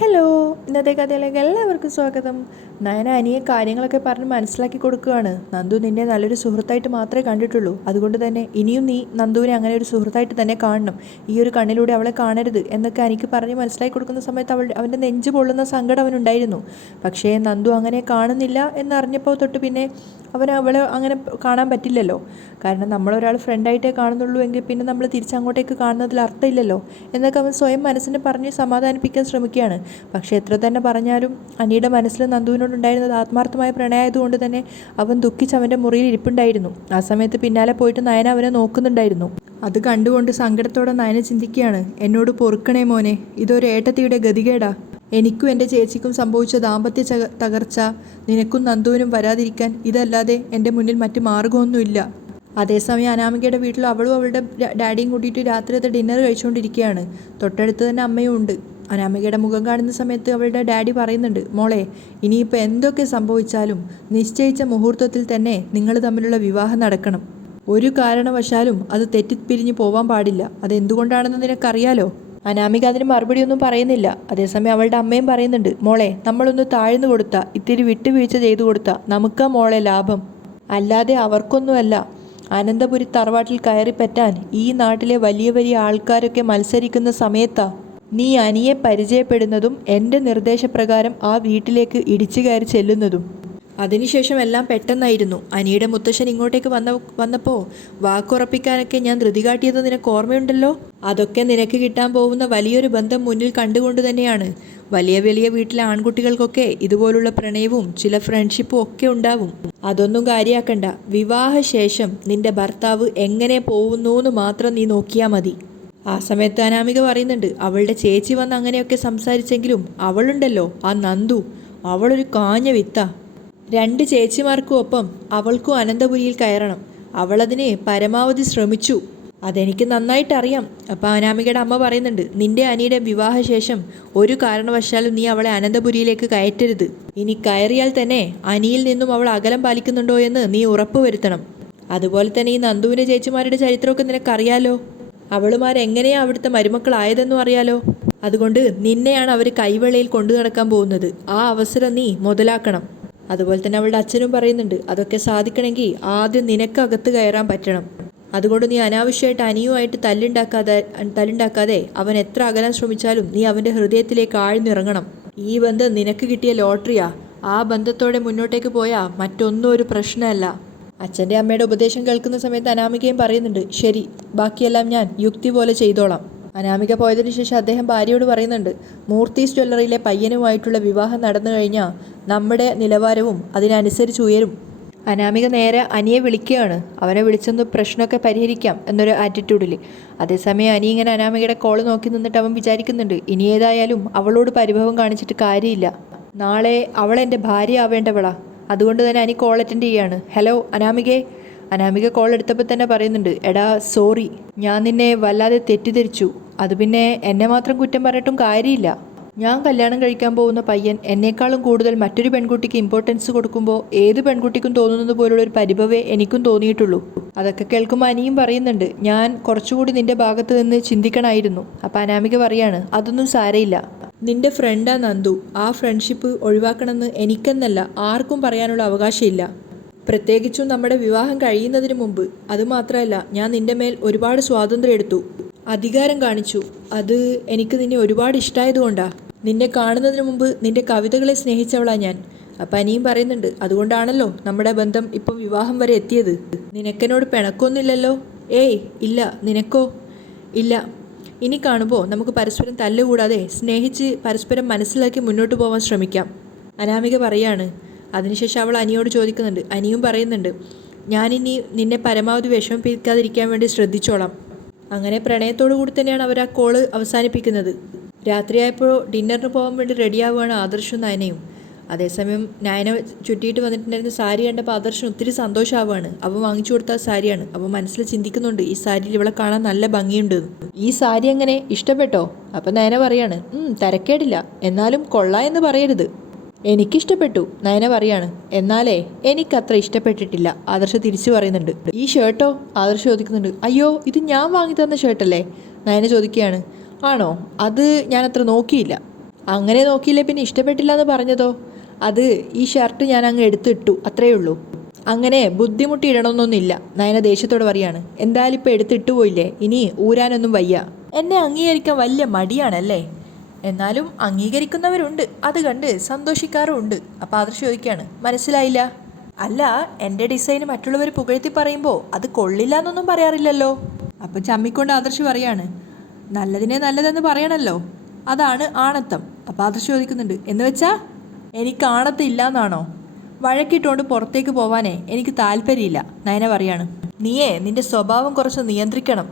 Hello, ഇന്നത്തെ കഥയിലേക്ക് എല്ലാവർക്കും സ്വാഗതം. നയന അനിയെ കാര്യങ്ങളൊക്കെ പറഞ്ഞ് മനസ്സിലാക്കി കൊടുക്കുകയാണ്. നന്ദു നിന്നെ നല്ലൊരു സുഹൃത്തായിട്ട് മാത്രമേ കണ്ടിട്ടുള്ളൂ. അതുകൊണ്ട് തന്നെ ഇനിയും നീ നന്ദുവിനെ അങ്ങനെ ഒരു സുഹൃത്തായിട്ട് തന്നെ കാണണം. ഈ ഒരു കണ്ണിലൂടെ അവളെ കാണരുത് എന്നൊക്കെ എനിക്ക് പറഞ്ഞ് മനസ്സിലാക്കി കൊടുക്കുന്ന സമയത്ത് അവൻ്റെ നെഞ്ച് പൊള്ളുന്ന സങ്കടം അവനുണ്ടായിരുന്നു. പക്ഷേ നന്ദു അങ്ങനെ കാണുന്നില്ല എന്നറിഞ്ഞപ്പോൾ തൊട്ട് പിന്നെ അവളെ അങ്ങനെ കാണാൻ പറ്റില്ലല്ലോ. കാരണം നമ്മളൊരാൾ ഫ്രണ്ടായിട്ടേ കാണുന്നുള്ളൂ എങ്കിൽ പിന്നെ നമ്മൾ തിരിച്ചങ്ങോട്ടേക്ക് കാണുന്നതിൽ അർത്ഥമില്ലല്ലോ എന്നൊക്കെ അവൻ സ്വയം മനസ്സിനെ പറഞ്ഞ് സമാധാനിപ്പിക്കാൻ ശ്രമിക്കുകയാണ്. പക്ഷേ എത്ര തന്നെ പറഞ്ഞാലും അനിയുടെ മനസ്സിൽ നന്ദുവിനോടുണ്ടായിരുന്നത് ആത്മാർത്ഥമായ പ്രണയമായതുകൊണ്ട് തന്നെ അവൻ ദുഃഖിച്ച് അവൻ്റെ മുറിയിൽ ഇരിപ്പുണ്ടായിരുന്നു. ആ സമയത്ത് പിന്നാലെ പോയിട്ട് നയന അവനെ നോക്കുന്നുണ്ടായിരുന്നു. അത് കണ്ടുകൊണ്ട് സങ്കടത്തോടെ നയന ചിന്തിക്കുകയാണ്, എന്നോട് പൊറുക്കണേ മോനെ, ഇതൊരു ഏട്ടത്തിയുടെ ഗതികേടാ. എനിക്കും എൻ്റെ ചേച്ചിക്കും സംഭവിച്ച ദാമ്പത്യ തകർച്ച നിനക്കും നന്ദുവിനും വരാതിരിക്കാൻ ഇതല്ലാതെ എൻ്റെ മുന്നിൽ മറ്റു മാർഗമൊന്നുമില്ല. അതേസമയം അനാമികയുടെ വീട്ടിൽ അവളും അവളുടെ ഡാഡിയും കൂട്ടിയിട്ട് രാത്രിയത്തെ ഡിന്നർ കഴിച്ചുകൊണ്ടിരിക്കുകയാണ്. തൊട്ടടുത്ത് തന്നെ അമ്മയും ഉണ്ട്. അനാമികയുടെ മുഖം കാണുന്ന സമയത്ത് അവളുടെ ഡാഡി പറയുന്നുണ്ട്, മോളെ, ഇനിയിപ്പോൾ എന്തൊക്കെ സംഭവിച്ചാലും നിശ്ചയിച്ച മുഹൂർത്തത്തിൽ തന്നെ നിങ്ങൾ തമ്മിലുള്ള വിവാഹം നടക്കണം. ഒരു കാരണവശാലും അത് തെറ്റിപ്പിരിഞ്ഞു പോവാൻ പാടില്ല. അതെന്തുകൊണ്ടാണെന്ന് നിനക്കറിയാലോ. അനാമിക അതിന് മറുപടിയൊന്നും പറയുന്നില്ല. അതേസമയം അവളുടെ അമ്മയും പറയുന്നുണ്ട്, മോളെ, നമ്മളൊന്ന് താഴ്ന്നു കൊടുത്താൽ, ഇത്തിരി വിട്ടുവീഴ്ച ചെയ്തു കൊടുത്താൽ നമുക്കാ മോളെ ലാഭം, അല്ലാതെ അവർക്കൊന്നുമല്ല. അനന്തപുരി തറവാട്ടിൽ കയറിപ്പറ്റാൻ ഈ നാട്ടിലെ വലിയ വലിയ ആൾക്കാരൊക്കെ മത്സരിക്കുന്ന സമയത്താ നീ അനിയെ പരിചയപ്പെടുന്നതും എൻ്റെ നിർദ്ദേശപ്രകാരം ആ വീട്ടിലേക്ക് ഇടിച്ചു കയറി ചെല്ലുന്നതും. അതിനുശേഷം എല്ലാം പെട്ടെന്നായിരുന്നു. അനിയുടെ മുത്തശ്ശൻ ഇങ്ങോട്ടേക്ക് വന്നപ്പോൾ വാക്കുറപ്പിക്കാനൊക്കെ ഞാൻ ധൃതി കാട്ടിയത് നിനക്ക് ഓർമ്മയുണ്ടല്ലോ. അതൊക്കെ നിനക്ക് കിട്ടാൻ പോകുന്ന വലിയൊരു ബന്ധം മുന്നിൽ കണ്ടുകൊണ്ട് തന്നെയാണ്. വലിയ വലിയ വീട്ടിലെ ആൺകുട്ടികൾക്കൊക്കെ ഇതുപോലുള്ള പ്രണയവും ചില ഫ്രണ്ട്ഷിപ്പും ഒക്കെ ഉണ്ടാവും. അതൊന്നും കാര്യാക്കണ്ട. വിവാഹശേഷം നിന്റെ ഭർത്താവ് എങ്ങനെ പോകുന്നു മാത്രം നീ നോക്കിയാൽ മതി. ആ സമയത്ത് അനാമിക പറയുന്നുണ്ട്, അവളുടെ ചേച്ചി വന്ന് അങ്ങനെയൊക്കെ സംസാരിച്ചെങ്കിലും അവളുണ്ടല്ലോ, ആ നന്ദു, അവളൊരു കാഞ്ഞ വിത്താ. രണ്ട് ചേച്ചിമാർക്കും ഒപ്പം അവൾക്കും അനന്തപുരിയിൽ കയറണം. അവളതിനെ പരമാവധി ശ്രമിച്ചു. അതെനിക്ക് നന്നായിട്ടറിയാം. അപ്പം അനാമികയുടെ അമ്മ പറയുന്നുണ്ട്, നിന്റെ അനിയുടെ വിവാഹശേഷം ഒരു കാരണവശാലും നീ അവളെ അനന്തപുരിയിലേക്ക് കയറ്റരുത്. ഇനി കയറിയാൽ തന്നെ അനിയിൽ നിന്നും അവൾ അകലം പാലിക്കുന്നുണ്ടോ എന്ന് നീ ഉറപ്പുവരുത്തണം. അതുപോലെ തന്നെ ഈ നന്ദുവിൻ്റെ ചേച്ചിമാരുടെ ചരിത്രമൊക്കെ നിനക്കറിയാലോ. അവളുമാരെങ്ങനെയാണ് അവിടുത്തെ മരുമക്കളായതെന്നും അറിയാലോ. അതുകൊണ്ട് നിന്നെയാണ് അവർ കൈവെള്ളയിൽ കൊണ്ടു നടക്കാൻ പോകുന്നത്. ആ അവസരം നീ മുതലാക്കണം. അതുപോലെ തന്നെ അവളുടെ അച്ഛനും പറയുന്നുണ്ട്, അതൊക്കെ സാധിക്കണമെങ്കിൽ ആദ്യം നിനക്ക് അകത്ത് കയറാൻ പറ്റണം. അതുകൊണ്ട് നീ അനാവശ്യമായിട്ട് അനിയുമായിട്ട് തല്ലുണ്ടാക്കാതെ അവൻ എത്ര അകലാൻ ശ്രമിച്ചാലും നീ അവൻ്റെ ഹൃദയത്തിലേക്ക് ആഴ്ന്നിറങ്ങണം. ഈ ബന്ധം നിനക്ക് കിട്ടിയ ലോട്ടറിയാ. ആ ബന്ധത്തോടെ മുന്നോട്ടേക്ക് പോയാൽ മറ്റൊന്നും ഒരു പ്രശ്നമല്ല. അച്ഛൻ്റെ അമ്മയുടെ ഉപദേശം കേൾക്കുന്ന സമയത്ത് അനാമികയും പറയുന്നുണ്ട്, ശരി, ബാക്കിയെല്ലാം ഞാൻ യുക്തി പോലെ ചെയ്തോളാം. അനാമിക പോയതിനു ശേഷം അദ്ദേഹം ഭാര്യയോട് പറയുന്നുണ്ട്, മൂർത്തീസ് ജ്വല്ലറിയിലെ പയ്യനുമായിട്ടുള്ള വിവാഹം നടന്നു കഴിഞ്ഞാൽ നമ്മുടെ നിലവാരവും അതിനനുസരിച്ച് ഉയരും. അനാമിക നേരെ അനിയെ വിളിക്കുകയാണ്. അവനെ വിളിച്ചൊന്ന് പ്രശ്നമൊക്കെ പരിഹരിക്കാം എന്നൊരു ആറ്റിറ്റ്യൂഡിൽ. അതേസമയം അനി ഇങ്ങനെ അനാമികയുടെ കോള് നോക്കി നിന്നിട്ട് അവൻ വിചാരിക്കുന്നുണ്ട്, ഇനി ഏതായാലും അവളോട് പരിഭവം കാണിച്ചിട്ട് കാര്യമില്ല. നാളെ അവൾ എൻ്റെ ഭാര്യ ആവേണ്ടവളാ. അതുകൊണ്ട് തന്നെ അനി കോൾ അറ്റൻഡ് ചെയ്യാണ്. ഹലോ അനാമികേ. അനാമിക കോൾ എടുത്തപ്പോൾ തന്നെ പറയുന്നുണ്ട്, എടാ സോറി, ഞാൻ നിന്നെ വല്ലാതെ തെറ്റിദ്ധരിച്ചു. അത് പിന്നെ എന്നെ മാത്രം കുറ്റം പറഞ്ഞിട്ടും കാര്യമില്ല. ഞാൻ കല്യാണം കഴിക്കാൻ പോകുന്ന പയ്യൻ എന്നെക്കാളും കൂടുതൽ മറ്റൊരു പെൺകുട്ടിക്ക് ഇമ്പോർട്ടൻസ് കൊടുക്കുമ്പോൾ ഏത് പെൺകുട്ടിക്കും തോന്നുന്നത് പോലുള്ളൊരു പരിഭവേ എനിക്കും തോന്നിയിട്ടുള്ളൂ. അതൊക്കെ കേൾക്കുമ്പോൾ അനിയും പറയുന്നുണ്ട്, ഞാൻ കുറച്ചുകൂടി നിന്റെ ഭാഗത്ത് നിന്ന് ചിന്തിക്കണമായിരുന്നു. അപ്പം അനാമിക പറയാണ്, അതൊന്നും സാരയില്ല. നിന്റെ ഫ്രണ്ടാ നന്ദു. ആ ഫ്രണ്ട്ഷിപ്പ് ഒഴിവാക്കണമെന്ന് എനിക്കെന്നല്ല ആർക്കും പറയാനുള്ള അവകാശമില്ല. പ്രത്യേകിച്ചും നമ്മുടെ വിവാഹം കഴിയുന്നതിന് മുമ്പ്. അതുമാത്രമല്ല, ഞാൻ നിന്റെ മേൽ ഒരുപാട് സ്വാതന്ത്ര്യം എടുത്തു, അധികാരം കാണിച്ചു. അത് എനിക്ക് നിന്നെ ഒരുപാട് ഇഷ്ടമായതുകൊണ്ടാണ്. നിന്നെ കാണുന്നതിന് മുമ്പ് നിന്റെ കവിതകളെ സ്നേഹിച്ചവളാ ഞാൻ. അപ്പം അനിയും പറയുന്നുണ്ട്, അതുകൊണ്ടാണല്ലോ നമ്മുടെ ബന്ധം ഇപ്പം വിവാഹം വരെ എത്തിയത്. നിനക്കെന്നോട് പിണക്കൊന്നുമില്ലല്ലോ. ഏയ് ഇല്ല. നിനക്കോ? ഇല്ല. ഇനി കാണുമ്പോൾ നമുക്ക് പരസ്പരം തല്ലുകൂടാതെ സ്നേഹിച്ച് പരസ്പരം മനസ്സിലാക്കി മുന്നോട്ട് പോകാൻ ശ്രമിക്കാം. അനാമിക പറയാണ്. അതിനുശേഷം അവൾ അനിയോട് ചോദിക്കുന്നുണ്ട്. അനിയും പറയുന്നുണ്ട്, ഞാനിനി നിന്നെ പരമാവധി വിഷമിപ്പിക്കാതിരിക്കാൻ വേണ്ടി ശ്രദ്ധിച്ചോളാം. അങ്ങനെ പ്രണയത്തോടു കൂടി തന്നെയാണ് അവർ ആ കോള് അവസാനിപ്പിക്കുന്നത്. രാത്രിയായപ്പോൾ ഡിന്നറിന് പോകാൻ വേണ്ടി റെഡിയാവുകയാണ് ആദർശും നയനയും. അതേസമയം നയന ചുറ്റിയിട്ട് വന്നിട്ടുണ്ടായിരുന്ന സാരി കണ്ടപ്പോൾ ആദർശം ഒത്തിരി സന്തോഷമാവുകയാണ്. അവൻ വാങ്ങിച്ചു കൊടുത്ത സാരിയാണ്. അപ്പോൾ മനസ്സിൽ ചിന്തിക്കുന്നുണ്ട്, ഈ സാരിയിൽ ഇവളെ കാണാൻ നല്ല ഭംഗിയുണ്ട്. ഈ സാരി എങ്ങനെ, ഇഷ്ടപ്പെട്ടോ? അപ്പം നയന പറയാണ്, തരക്കേടില്ല, എന്നാലും കൊള്ളാം എന്ന് പറയരുത്. എനിക്കിഷ്ടപ്പെട്ടു, നയന പറയാണ്. എന്നാലേ എനിക്കത്ര ഇഷ്ടപ്പെട്ടിട്ടില്ല, ആദർശ് തിരിച്ചു പറയുന്നുണ്ട്. ഈ ഷർട്ടോ? ആദർശ് ചോദിക്കുന്നുണ്ട്. അയ്യോ, ഇത് ഞാൻ വാങ്ങി തന്ന ഷർട്ടല്ലേ? നയന ചോദിക്കുകയാണ്. ആണോ? അത് ഞാനത്ര നോക്കിയില്ല. അങ്ങനെ നോക്കിയില്ലേ പിന്നെ ഇഷ്ടപ്പെട്ടില്ല എന്ന് പറഞ്ഞതോ? അത് ഈ ഷർട്ട് ഞാൻ അങ്ങ് എടുത്തിട്ടു, അത്രയേ ഉള്ളൂ. അങ്ങനെ ബുദ്ധിമുട്ടി ഇടണമെന്നൊന്നുമില്ല. നയന ദേഷ്യത്തോടെ പറയാണ്. എന്തായാലും ഇപ്പം എടുത്തിട്ടു പോയില്ലേ, ഇനി ഊരാനൊന്നും വയ്യ. എന്നെ അംഗീകരിക്കാൻ വലിയ മടിയാണല്ലേ? എന്നാലും അംഗീകരിക്കുന്നവരുണ്ട്, അത് കണ്ട് സന്തോഷിക്കാറുമുണ്ട്. അപ്പം ആദർശ് ചോദിക്കുകയാണ്, മനസ്സിലായില്ല? അല്ല, എൻ്റെ ഡിസൈന് മറ്റുള്ളവർ പുകഴ്ത്തി പറയുമ്പോൾ അത് കൊള്ളില്ല എന്നൊന്നും പറയാറില്ലല്ലോ. അപ്പം ചമ്മിക്കൊണ്ട് ആദർശ് പറയാണ്, നല്ലതിനെ നല്ലതെന്ന് പറയണല്ലോ, അതാണ് ആണത്തം. അപ്പം ആദർശ് ചോദിക്കുന്നുണ്ട്, എന്ന് വെച്ചാ എനിക്ക് ആണത്തം ഇല്ലാന്നാണോ? വഴക്കിട്ടുകൊണ്ട് പുറത്തേക്ക് പോവാനേ എനിക്ക് താല്പര്യമില്ല. നയന പറയാണ്, നീയേ നിന്റെ സ്വഭാവം കുറച്ച് നിയന്ത്രിക്കണം.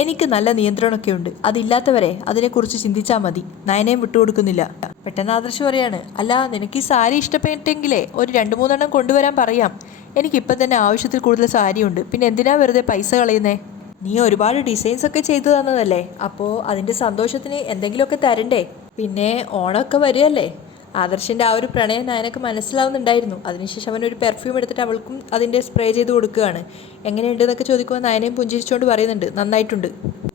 എനിക്ക് നല്ല നിയന്ത്രണമൊക്കെ ഉണ്ട്, അതില്ലാത്തവരെ അതിനെക്കുറിച്ച് ചിന്തിച്ചാൽ മതി. നയനയും വിട്ടുകൊടുക്കുന്നില്ല. പെട്ടെന്ന് ആദർശ് പറയാണ്, അല്ല നിനക്ക് ഈ സാരി ഇഷ്ടപ്പെട്ടെങ്കിലേ ഒരു 2-3 കൊണ്ടുവരാൻ പറയാം. എനിക്കിപ്പം തന്നെ ആവശ്യത്തിൽ കൂടുതൽ സാരിയുണ്ട്, പിന്നെ എന്തിനാ വെറുതെ പൈസ കളയുന്നേ? നീ ഒരുപാട് ഡിസൈൻസ് ഒക്കെ ചെയ്തു തന്നതല്ലേ, അപ്പോൾ അതിൻ്റെ സന്തോഷത്തിന് എന്തെങ്കിലുമൊക്കെ തരണ്ടേ? പിന്നെ ഓണമൊക്കെ വരികയല്ലേ. ആദർശിൻ്റെ ആ ഒരു പ്രണയം നയനക്ക് മനസ്സിലാവുന്നുണ്ടായിരുന്നു. അതിനുശേഷം അവനൊരു പെർഫ്യൂം എടുത്തിട്ട് അവൾക്കും അതിൻ്റെ സ്പ്രേ ചെയ്ത് കൊടുക്കുകയാണ്. എങ്ങനെയുണ്ട് എന്നൊക്കെ ചോദിക്കുമ്പോൾ നയനയും പുഞ്ചിരിച്ചുകൊണ്ട് പറയുന്നുണ്ട്, നന്നായിട്ടുണ്ട്.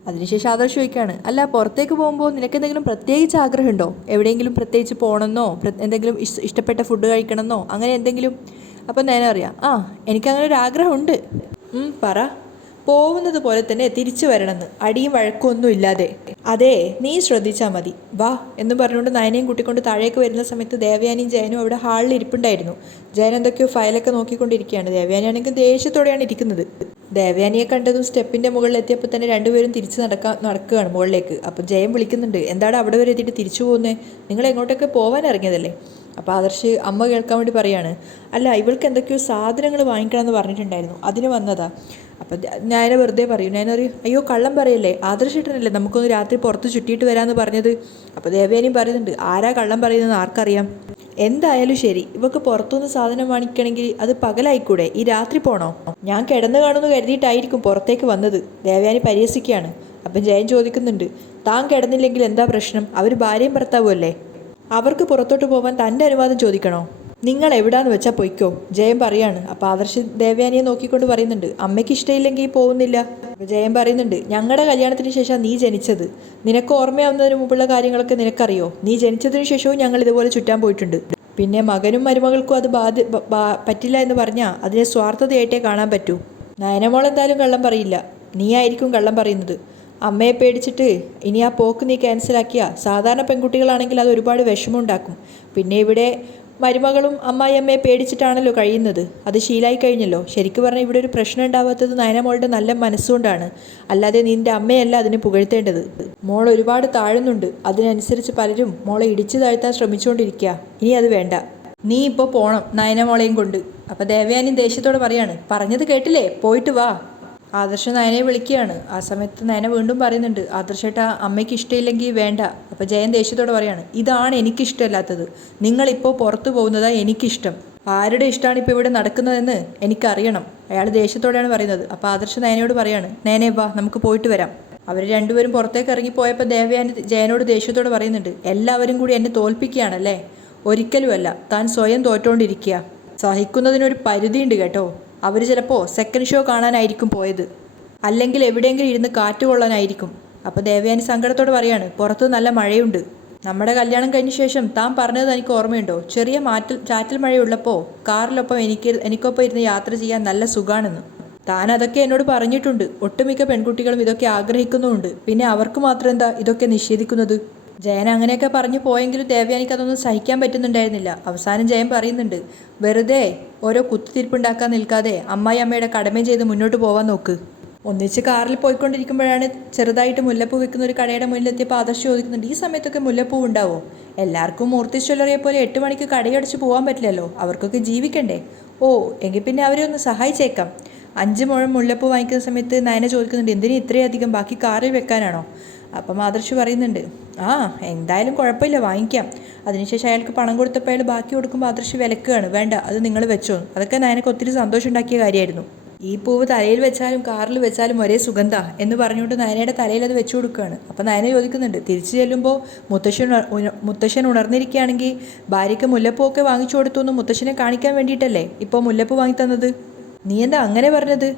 അതിനുശേഷം ആദർശ് ചോദിക്കുകയാണ്, അല്ല പുറത്തേക്ക് പോകുമ്പോൾ നിനക്ക് എന്തെങ്കിലും പ്രത്യേകിച്ച് ആഗ്രഹമുണ്ടോ? എവിടെയെങ്കിലും പ്രത്യേകിച്ച് പോകണമെന്നോ, എന്തെങ്കിലും ഇഷ്ടപ്പെട്ട ഫുഡ് കഴിക്കണമെന്നോ, അങ്ങനെ എന്തെങ്കിലും? അപ്പം നയന അറിയാം, ആ എനിക്കങ്ങനെ ഒരു ആഗ്രഹമുണ്ട്. പറ. പോകുന്നത് പോലെ തന്നെ തിരിച്ചു വരണമെന്ന്, അടിയും വഴക്കൊന്നും ഇല്ലാതെ. അതെ, നീ ശ്രദ്ധിച്ചാൽ മതി, വാ എന്ന് പറഞ്ഞുകൊണ്ട് നയനയും കൂട്ടിക്കൊണ്ട് താഴേക്ക് വരുന്ന സമയത്ത് ദേവയാനിയും ജയനും അവിടെ ഹാളിൽ ഇരിപ്പുണ്ടായിരുന്നു. ജയൻ എന്തൊക്കെയോ ഫയലൊക്കെ നോക്കിക്കൊണ്ടിരിക്കുകയാണ്. ദേവയാനിയാണെങ്കിൽ ദേഷ്യത്തോടെയാണ് ഇരിക്കുന്നത്. ദേവയാനിയെ കണ്ടതും സ്റ്റെപ്പിൻ്റെ മുകളിൽ എത്തിയപ്പോൾ തന്നെ രണ്ടുപേരും തിരിച്ച് നടക്കുകയാണ് മുകളിലേക്ക്. അപ്പം ജയൻ വിളിക്കുന്നുണ്ട്, എന്താണ് അവിടെ വരെ എത്തിയിട്ട് തിരിച്ചു പോകുന്നത്? നിങ്ങൾ എങ്ങോട്ടൊക്കെ പോകാൻ ഇറങ്ങിയതല്ലേ? അപ്പോൾ ആദർശ് അമ്മ കേൾക്കാൻ വേണ്ടി പറയാണ്, അല്ല ഇവൾക്ക് എന്തൊക്കെയോ സാധനങ്ങൾ വാങ്ങിക്കണമെന്ന് പറഞ്ഞിട്ടുണ്ടായിരുന്നു, അതിന് വന്നതാ. അപ്പം ഞാൻ വെറുതെ പറയും, ഞാനറിയും, അയ്യോ കള്ളം പറയല്ലേ, ആദർശിട്ടനല്ലേ നമുക്കൊന്ന് രാത്രി പുറത്ത് ചുറ്റിയിട്ട് വരാമെന്ന് പറഞ്ഞത്. അപ്പോൾ ദേവയാനിയും പറയുന്നുണ്ട്, ആരാ കള്ളം പറയുന്നതെന്ന് ആർക്കറിയാം? എന്തായാലും ശരി, ഇവൾക്ക് പുറത്തുനിന്ന് സാധനം വാങ്ങിക്കണമെങ്കിൽ അത് പകലായിക്കൂടെ, ഈ രാത്രി പോണോ? ഞാൻ കിടന്നു കാണുമെന്ന് കരുതിയിട്ടായിരിക്കും പുറത്തേക്ക് വന്നത്. ദേവയാനി പരിഹസിക്കുകയാണ്. അപ്പം ജയൻ ചോദിക്കുന്നുണ്ട്, താൻ കിടന്നില്ലെങ്കിൽ എന്താ പ്രശ്നം? അവർ ഭാര്യയും ഭർത്താവും അല്ലേ, അവർക്ക് പുറത്തോട്ട് പോകാൻ തൻ്റെ അനുവാദം ചോദിക്കണോ? നിങ്ങൾ എവിടാന്ന് വെച്ചാൽ പൊയ്ക്കോ, ജയൻ പറയാണ്. അപ്പോൾ ആദർശ് ദേവയാനിയെ നോക്കിക്കൊണ്ട് പറയുന്നുണ്ട്, അമ്മയ്ക്ക് ഇഷ്ടമില്ലെങ്കിൽ പോകുന്നില്ല. അപ്പോൾ ജയൻ പറയുന്നുണ്ട്, ഞങ്ങളുടെ കല്യാണത്തിന് ശേഷം നീ ജനിച്ചത്, നിനക്ക് ഓർമ്മയാവുന്നതിന് മുമ്പുള്ള കാര്യങ്ങളൊക്കെ നിനക്കറിയോ? നീ ജനിച്ചതിന് ശേഷവും ഞങ്ങൾ ഇതുപോലെ ചുറ്റാൻ പോയിട്ടുണ്ട്. പിന്നെ മകനും മരുമകൾക്കും അത് പറ്റില്ല എന്ന് പറഞ്ഞാൽ അതിനെ സ്വാർത്ഥതയായിട്ടേ കാണാൻ പറ്റൂ. നയനമോൾ എന്തായാലും കള്ളം പറയില്ല, നീ ആയിരിക്കും കള്ളം പറയുന്നത്. അമ്മയെ പേടിച്ചിട്ട് ഇനി ആ പോക്ക് നീ ക്യാൻസലാക്കിയ സാധാരണ പെൺകുട്ടികളാണെങ്കിൽ അത് ഒരുപാട് വിഷമമുണ്ടാക്കും. പിന്നെ ഇവിടെ മരുമകളും അമ്മായിയമ്മയെ പേടിച്ചിട്ടാണല്ലോ കഴിയുന്നത്, അത് ശീലമായി കഴിഞ്ഞല്ലോ. ശരിക്കും പറഞ്ഞാൽ ഇവിടെ ഒരു പ്രശ്നം ഉണ്ടാവാത്തത് നയനമോളുടെ നല്ല മനസ്സുകൊണ്ടാണ്, അല്ലാതെ നിൻ്റെ അമ്മയല്ല അതിനെ പുകഴ്ത്തേണ്ടത്. മോൾ ഒരുപാട് താഴുന്നുണ്ട്, അതിനനുസരിച്ച് പലരും മോളെ ഇടിച്ചു താഴ്ത്താൻ ശ്രമിച്ചുകൊണ്ടിരിക്കുക. ഇനി അത് വേണ്ട, നീ ഇപ്പോൾ പോകണം നയനമോളെയും കൊണ്ട്. അപ്പോൾ ദേവയാനി ദേഷ്യത്തോടെ പറയാണ്, പറഞ്ഞത് കേട്ടില്ലേ, പോയിട്ട് വാ. ആദർശ നയനയെ വിളിക്കുകയാണ്. ആ സമയത്ത് നയന വീണ്ടും പറയുന്നുണ്ട്, ആദർശേട്ടാ അമ്മയ്ക്ക് ഇഷ്ടമില്ലെങ്കിൽ വേണ്ട. അപ്പോൾ ജയൻ ദേഷ്യത്തോടെ പറയാണ്, ഇതാണ് എനിക്കിഷ്ടമല്ലാത്തത്, നിങ്ങളിപ്പോൾ പുറത്തു പോകുന്നതാണ് എനിക്കിഷ്ടം. ആരുടെ ഇഷ്ടമാണ് ഇപ്പോൾ ഇവിടെ നടക്കുന്നതെന്ന് എനിക്കറിയണം. അയാൾ ദേഷ്യത്തോടെയാണ് പറയുന്നത്. അപ്പോൾ ആദർശ നയനയോട് പറയാണ്, നയനെ വാ നമുക്ക് പോയിട്ട് വരാം. അവർ രണ്ടുപേരും പുറത്തേക്ക് ഇറങ്ങിപ്പോയപ്പോൾ ദേവയാനി ജയനോട് ദേഷ്യത്തോടെ പറയുന്നുണ്ട്, എല്ലാവരും കൂടി എന്നെ തോൽപ്പിക്കുകയാണല്ലേ? ഒരിക്കലുമല്ല, താൻ സ്വയം തോറ്റുകൊണ്ടിരിക്കുക. സഹിക്കുന്നതിനൊരു പരിധിയുണ്ട് കേട്ടോ. അവർ ചിലപ്പോൾ സെക്കൻഡ് ഷോ കാണാനായിരിക്കും പോയത്, അല്ലെങ്കിൽ എവിടെയെങ്കിലും ഇരുന്ന് കാറ്റ് കൊള്ളാനായിരിക്കും. അപ്പോൾ ദേവയാനി സങ്കടത്തോട് പറയാണ്, പുറത്ത് നല്ല മഴയുണ്ട്. നമ്മുടെ കല്യാണം കഴിഞ്ഞ ശേഷം താൻ പറഞ്ഞത് എനിക്ക് ഓർമ്മയുണ്ടോ? ചെറിയ ചാറ്റൽ മഴയുള്ളപ്പോൾ കാറിലൊപ്പം എനിക്കൊപ്പം ഇരുന്ന് യാത്ര ചെയ്യാൻ നല്ല സുഖാണെന്ന്. താൻ അതൊക്കെ എന്നോട് പറഞ്ഞിട്ടുണ്ട്. ഒട്ടുമിക്ക പെൺകുട്ടികളും ഇതൊക്കെ ആഗ്രഹിക്കുന്നുമുണ്ട്. പിന്നെ അവർക്ക് മാത്രം എന്താ ഇതൊക്കെ നിഷേധിക്കുന്നത്? ജയൻ അങ്ങനെയൊക്കെ പറഞ്ഞു പോയെങ്കിലും ദേവയാനിക്ക് അതൊന്നും സഹിക്കാൻ പറ്റുന്നുണ്ടായിരുന്നില്ല. അവസാനം ജയൻ പറയുന്നുണ്ട്, വെറുതെ ഓരോ കുത്തിത്തിരിപ്പുണ്ടാക്കാൻ നിൽക്കാതെ അമ്മായി അമ്മയുടെ കടമ ചെയ്ത് മുന്നോട്ട് പോകാൻ നോക്ക്. ഒന്നിച്ച് കാറിൽ പോയിക്കൊണ്ടിരിക്കുമ്പോഴാണ് ചെറുതായിട്ട് മുല്ലപ്പൂ വിൽക്കുന്ന ഒരു കടയുടെ മുന്നിലെത്തിയപ്പോൾ ആദർശ് ചോദിക്കുന്നുണ്ട്, ഈ സമയത്തൊക്കെ മുല്ലപ്പൂ ഉണ്ടാവോ? എല്ലാവർക്കും മൂർത്തി ജ്വല്ലറിയെ പോലെ 8 മണിക്ക് കടയടച്ച് പോകാൻ പറ്റില്ലല്ലോ, അവർക്കൊക്കെ ജീവിക്കണ്ടേ. ഓ എങ്കിൽ പിന്നെ അവരെ ഒന്ന് സഹായിച്ചേക്കാം. 5 മുഴം മുല്ലപ്പൂ വാങ്ങിക്കുന്ന സമയത്ത് നയന ചോദിക്കുന്നുണ്ട്, എന്തിനും ഇത്രയധികം, ബാക്കി കാറിൽ വെക്കാനാണോ? അപ്പം ആദർശ് പറയുന്നുണ്ട്, ആ എന്തായാലും കുഴപ്പമില്ല, വാങ്ങിക്കാം. അതിനുശേഷം അയാൾക്ക് പണം കൊടുത്തപ്പോൾ അയാൾ ബാക്കി കൊടുക്കുമ്പോൾ ആദർശ് വിലക്കുകയാണ്, വേണ്ട അത് നിങ്ങൾ വെച്ചോ. അതൊക്കെ നയനക്ക് ഒത്തിരി സന്തോഷം ഉണ്ടാക്കിയ കാര്യമായിരുന്നു. ഈ പൂവ് തലയിൽ വെച്ചാലും കാറിൽ വെച്ചാലും ഒരേ സുഗന്ധ എന്ന് പറഞ്ഞുകൊണ്ട് നയനയുടെ തലയിൽ അത് വെച്ചു കൊടുക്കുകയാണ്. അപ്പം നയന ചോദിക്കുന്നുണ്ട്, തിരിച്ചു ചെല്ലുമ്പോൾ മുത്തശ്ശൻ ഉണർന്നിരിക്കുകയാണെങ്കിൽ ഭാര്യയ്ക്ക് മുല്ലപ്പൂവൊക്കെ വാങ്ങിച്ചു കൊടുത്തു എന്ന് മുത്തശ്ശനെ കാണിക്കാൻ വേണ്ടിയിട്ടല്ലേ ഇപ്പോൾ മുല്ലപ്പൂ വാങ്ങിത്തന്നത്? നീ എന്താ അങ്ങനെ പറഞ്ഞത്?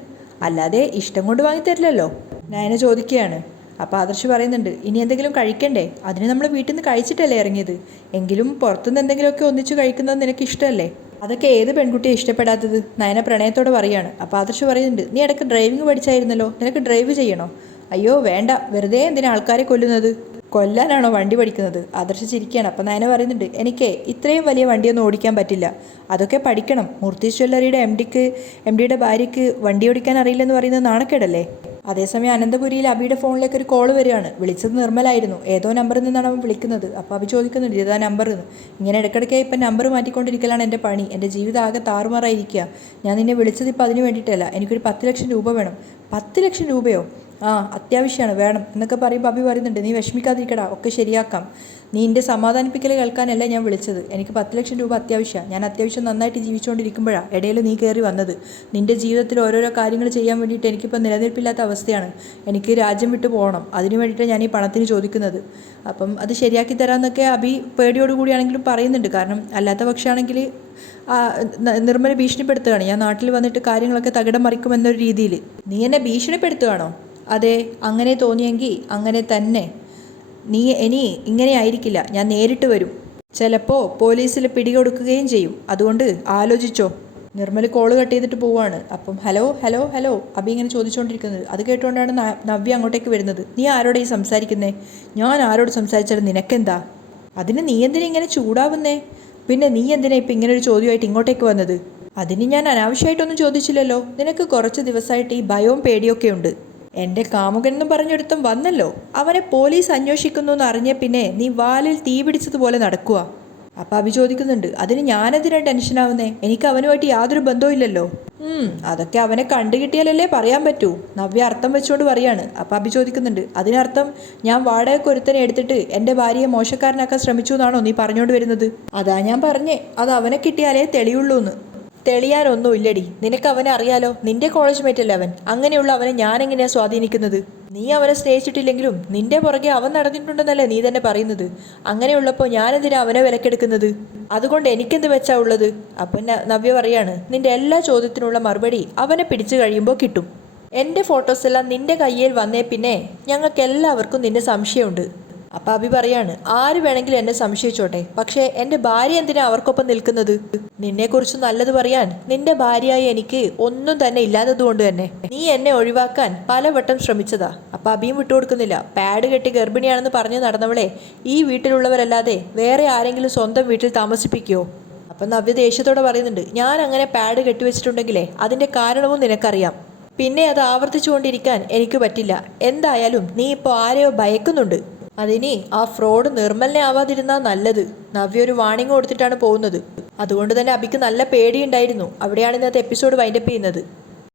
അല്ലാതെ ഇഷ്ടം കൊണ്ട് വാങ്ങിത്തരില്ലല്ലോ. നയന ചോദിക്കുകയാണ്. അപ്പോൾ ആദർശ് പറയുന്നുണ്ട്, ഇനി എന്തെങ്കിലും കഴിക്കണ്ടേ? അതിന് നമ്മൾ വീട്ടിൽ നിന്ന് കഴിച്ചിട്ടല്ലേ ഇറങ്ങിയത്. എങ്കിലും പുറത്തുനിന്ന് എന്തെങ്കിലുമൊക്കെ ഒന്നിച്ച് കഴിക്കുന്നത് നിനക്ക് ഇഷ്ടമല്ലേ? അതൊക്കെ ഏത് പെൺകുട്ടിയെ ഇഷ്ടപ്പെടാത്തത്? നയന പ്രണയത്തോടെ പറയുകയാണ്. അപ്പോൾ ആദർശ് പറയുന്നുണ്ട്, നീ ഇടയ്ക്ക് ഡ്രൈവിംഗ് പഠിച്ചായിരുന്നല്ലോ, നിനക്ക് ഡ്രൈവ് ചെയ്യണോ? അയ്യോ വേണ്ട, വെറുതെ എന്തിനാ ആൾക്കാരെ കൊല്ലുന്നത്? കൊല്ലാനാണോ വണ്ടി പഠിക്കുന്നത്? ആദർശ് ചിരിക്കുകയാണ്. അപ്പം നയന പറയുന്നുണ്ട്, എനിക്ക് ഇത്രയും വലിയ വണ്ടിയൊന്നും ഓടിക്കാൻ പറ്റില്ല, അതൊക്കെ പഠിക്കണം. മൂർത്തി ജ്വല്ലറിയുടെ എം ഡിയുടെ ഭാര്യയ്ക്ക് വണ്ടി ഓടിക്കാൻ അറിയില്ലെന്ന് പറയുന്നത് നാണക്കേടല്ലേ? അതേസമയം അനന്തപുരിയിൽ അബിയുടെ ഫോണിലേക്ക് ഒരു കോൾ വരികയാണ്. വിളിച്ചത് നിർമ്മലായിരുന്നു. ഏതോ നമ്പറിൽ നിന്നാണ് അവൻ വിളിക്കുന്നത്. അപ്പോൾ അബി ചോദിക്കുന്നുണ്ട്, ഇതാ നമ്പർ എന്ന്. ഇങ്ങനെ ഇടയ്ക്കിടയ്ക്ക് ഇപ്പം നമ്പർ മാറ്റിക്കൊണ്ടിരിക്കലാണ് എൻ്റെ പണി. എൻ്റെ ജീവിതം ആകെ താറുമാറായിരിക്കുക. ഞാൻ നിന്നെ വിളിച്ചത് ഇപ്പോൾ അതിന് വേണ്ടിയിട്ടല്ല. എനിക്കൊരു 10 ലക്ഷം രൂപ വേണം. 10 ലക്ഷം രൂപയോ? ആ, അത്യാവശ്യമാണ്, വേണം എന്നൊക്കെ പറയുമ്പോൾ അബി പറയുന്നുണ്ട്, നീ വിഷമിക്കാതിരിക്കടാ, ഒക്കെ ശരിയാക്കാം. നീ എൻ്റെ സമാധാനിപ്പിക്കൽ കേൾക്കാനല്ല ഞാൻ വിളിച്ചത്. എനിക്ക് 10 ലക്ഷം രൂപ അത്യാവശ്യമാണ്. ഞാൻ അത്യാവശ്യം നന്നായിട്ട് ജീവിച്ചുകൊണ്ടിരിക്കുമ്പോഴാണ് ഇടയിൽ നീ കയറി വന്നത്. നിൻ്റെ ജീവിതത്തിൽ ഓരോരോ കാര്യങ്ങൾ ചെയ്യാൻ വേണ്ടിയിട്ട് എനിക്കിപ്പോൾ നിലനിൽപ്പില്ലാത്ത അവസ്ഥയാണ്. എനിക്ക് രാജ്യം വിട്ടു പോകണം. അതിന് വേണ്ടിയിട്ടാണ് ഞാൻ ഈ പണത്തിന് ചോദിക്കുന്നത്. അപ്പം അത് ശരിയാക്കി തരാമെന്നൊക്കെ അബി പേടിയോടുകൂടിയാണെങ്കിലും പറയുന്നുണ്ട്. കാരണം അല്ലാത്ത പക്ഷമാണെങ്കിൽ നിർമ്മല ഭീഷണിപ്പെടുത്തുകയാണ്. ഞാൻ നാട്ടിൽ വന്നിട്ട് കാര്യങ്ങളൊക്കെ തകിടം മറിക്കുമെന്നൊരു രീതിയിൽ. നീ എന്നെ ഭീഷണിപ്പെടുത്തുകയാണോ? അതെ, അങ്ങനെ തോന്നിയെങ്കിൽ അങ്ങനെ തന്നെ. നീ ഇനി ഇങ്ങനെ ആയിരിക്കില്ല, ഞാൻ നേരിട്ട് വരും. ചിലപ്പോൾ പോലീസിൽ പിടികൊടുക്കുകയും ചെയ്യും. അതുകൊണ്ട് ആലോചിച്ചോ. നിർമ്മൽ കോള് കട്ട് ചെയ്തിട്ട് പോവാണ്. അപ്പം ഹലോ ഹലോ ഹലോ അബി ഇങ്ങനെ ചോദിച്ചുകൊണ്ടിരിക്കുന്നത്. അത് കേട്ടുകൊണ്ടാണ് നവ്യ അങ്ങോട്ടേക്ക് വരുന്നത്. നീ ആരോടെ ഈ സംസാരിക്കുന്നേ? ഞാൻ ആരോട് സംസാരിച്ചാലും നിനക്കെന്താ? അതിന് നീ എന്തിനാ ഇങ്ങനെ ചൂടാവുന്നേ? പിന്നെ നീ എന്തിനാ ഇപ്പം ഇങ്ങനെ ഒരു ചോദ്യമായിട്ട് ഇങ്ങോട്ടേക്ക് വന്നത്? അതിന് ഞാൻ അനാവശ്യമായിട്ടൊന്നും ചോദിച്ചില്ലല്ലോ. നിനക്ക് കുറച്ച് ദിവസമായിട്ട് ഈ ഭയവും പേടിയൊക്കെ ഉണ്ട്. എൻ്റെ കാമുകൻ എന്ന് പറഞ്ഞൊരുത്തം വന്നല്ലോ, അവനെ പോലീസ് അന്വേഷിക്കുന്നു എന്ന് അറിഞ്ഞ പിന്നെ നീ വാലിൽ തീ പിടിച്ചതുപോലെ നടക്കുക. അപ്പം അഭി ചോദിക്കുന്നുണ്ട്, അതിന് ഞാനെന്തിനാണ് ടെൻഷനാവുന്നേ? എനിക്ക് അവനുമായിട്ട് യാതൊരു ബന്ധവും ഇല്ലല്ലോ. അതൊക്കെ അവനെ കണ്ടുകിട്ടിയാലല്ലേ പറയാൻ പറ്റൂ. നവ്യ അർത്ഥം വെച്ചുകൊണ്ട് പറയാണ്. അപ്പം അഭി ചോദിക്കുന്നുണ്ട്, അതിനർത്ഥം ഞാൻ വാടകയ്ക്ക് ഒരുത്തനെ എടുത്തിട്ട് എൻ്റെ ഭാര്യയെ മോശക്കാരനാക്കാൻ ശ്രമിച്ചു എന്നാണോ നീ പറഞ്ഞുകൊണ്ട് വരുന്നത്? അതാ ഞാൻ പറഞ്ഞേ, അത് അവനെ കിട്ടിയാലേ തെളിയുള്ളൂ എന്ന്. തെളിയാനൊന്നുമില്ലടി, നിനക്ക് അവനെ അറിയാലോ. നിന്റെ കോളേജ് മേറ്റല്ലേ അവൻ. അങ്ങനെയുള്ള അവനെ ഞാനെങ്ങനെയാണ് സ്വാധീനിക്കുന്നത്? നീ അവനെ സ്നേഹിച്ചിട്ടില്ലെങ്കിലും നിന്റെ പുറകെ അവൻ നടന്നിട്ടുണ്ടെന്നല്ലേ നീ തന്നെ പറയുന്നത്. അങ്ങനെയുള്ളപ്പോൾ ഞാനെന്തിനാ അവനെ വിലക്കെടുക്കുന്നത്? അതുകൊണ്ട് എനിക്കെന്ത് വെച്ചാ ഉള്ളത്? അപ്പം നവ്യ പറയാണ്, നിന്റെ എല്ലാ ചോദ്യത്തിനുള്ള മറുപടി അവനെ പിടിച്ചു കഴിയുമ്പോൾ കിട്ടും. എൻ്റെ ഫോട്ടോസെല്ലാം നിന്റെ കയ്യിൽ വന്നേ പിന്നെ ഞങ്ങൾക്ക് എല്ലാവർക്കും നിന്നെ സംശയമുണ്ട്. അപ്പം അഭി പറയാണ്, ആര് വേണമെങ്കിലും എന്നെ സംശയിച്ചോട്ടെ, പക്ഷേ എൻ്റെ ഭാര്യ എന്തിനാ അവർക്കൊപ്പം നിൽക്കുന്നത്? നിന്നെക്കുറിച്ച് നല്ലത് പറയാൻ നിന്റെ ഭാര്യയായി എനിക്ക് ഒന്നും തന്നെ ഇല്ലാത്തതുകൊണ്ട് തന്നെ നീ എന്നെ ഒഴിവാക്കാൻ പലവട്ടം ശ്രമിച്ചതാ. അപ്പം അഭിയും വിട്ടുകൊടുക്കുന്നില്ല. പാഡ് കെട്ടി ഗർഭിണിയാണെന്ന് പറഞ്ഞു നടന്നവളെ ഈ വീട്ടിലുള്ളവരല്ലാതെ വേറെ ആരെങ്കിലും സ്വന്തം വീട്ടിൽ താമസിപ്പിക്കുമോ? അപ്പം നവ്യ ദേഷ്യത്തോടെ പറയുന്നുണ്ട്, ഞാൻ അങ്ങനെ പാഡ് കെട്ടിവെച്ചിട്ടുണ്ടെങ്കിലേ അതിൻ്റെ കാരണവും നിനക്കറിയാം. പിന്നെ അത് ആവർത്തിച്ചുകൊണ്ടിരിക്കാൻ എനിക്ക് പറ്റില്ല. എന്തായാലും നീ ഇപ്പോൾ ആരെയോ ഭയക്കുന്നുണ്ട്. അതിനി ആ ഫ്രോഡ് നിർമ്മലിനെ ആവാതിരുന്നാൽ നല്ലത്. നവ്യ ഒരു വാണിംഗ് കൊടുത്തിട്ടാണ് പോകുന്നത്. അതുകൊണ്ട് തന്നെ അഭിക്ക് നല്ല പേടിയുണ്ടായിരുന്നു. അവിടെയാണ് ഇന്നത്തെ എപ്പിസോഡ് വൈൻഡപ്പ് ചെയ്യുന്നത്.